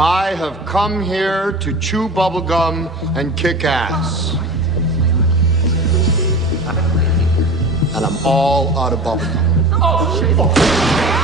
I have come here to chew bubblegum and kick ass. And I'm all out of bubblegum. Oh, shit.